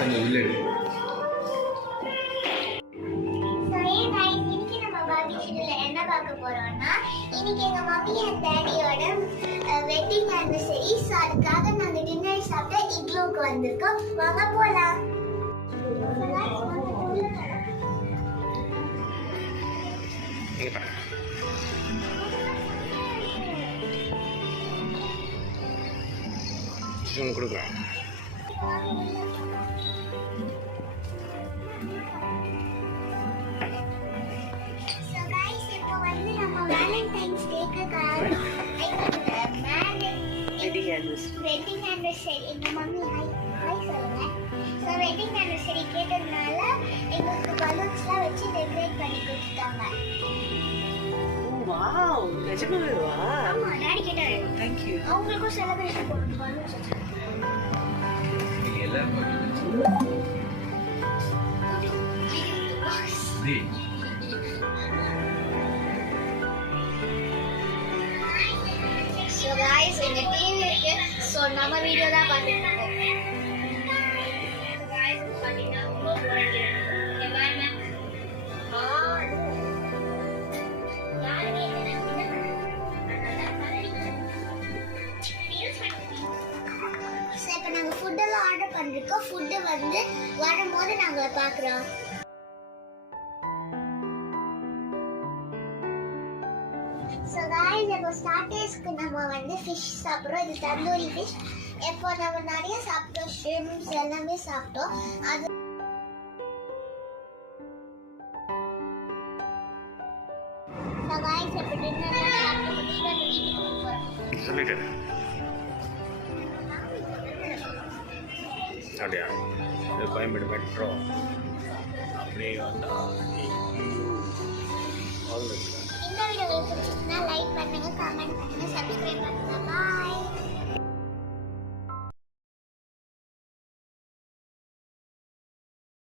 கொஞ்சம் உள்ளே என்ன பார்க்க போறோம்னா இன்னைக்கு எங்க மம்மி அண்ட் டாடியோட வெட்டிங் ஆனிவர்சரி. ஸோ அதுக்காக நாங்கள் டின்னர் சாப்பிட்டு இக்லூக்கு வந்திருக்கோம். வாங்க போலாம். கொடுக்குறேன். வெட்டிங் ஆனிவர்சரி எங்க மம்மி ஹாய் சொல்லுங்க. ஸோ வெட்டிங் ஆனிவர்சரி கேட்டதுனால எங்களுக்கு பலூன்ஸ்லாம் வச்சு டெக்கரேட் பண்ணி கொடுத்துட்டாங்க. வாவ், நிஜமாவேவா? ஆமா, டாடி கேட்டாரு. Thank you. அவங்களுக்கும் செலிப்ரேஷன் போட்டு பலூன்ஸ் வச்சு. So guys, எங்க டிவி இருக்கு. சோ நம்ம வீடியோ தான் பார்த்துட்டு இருக்கோம். guys பாத்தீங்கன்னா ரொம்ப போறாங்க. பாருங்க. இப்போ நாங்கள் ஃபுட்டெல்லாம் ஆர்டர் பண்ணிருக்கோம். ஃபுட்டு வந்து வரும்போது நாங்கள் பார்க்குறோம். ஸோ காய்ஸ் இப்போ ஸ்டார்டர்ஸ்க்கு நம்ம வந்து ஃபிஷ் சாப்பிட்றோம். இது தந்தூரி ஃபிஷ். இப்போ நம்ம நிறைய சாப்பிட்டோம், ஷ்ரிம்ப்ஸ் எல்லாமே சாப்பிட்டோம். அது ஸோ காய்ஸ் இப்போ டின்னர்லாம் சாப்பிட்டு முடிச்சுட்டு அந்த வீட்டுக்கு போகிறோம். சொல்லிட்டேன். அப்படியா? இது கோயம்பேடு மெட்ரோ அப்படியே வந்தா இந்த வீடியோ பிடிச்சிருந்தா லைக் பண்ணுங்க, கமெண்ட் பண்ணுங்க.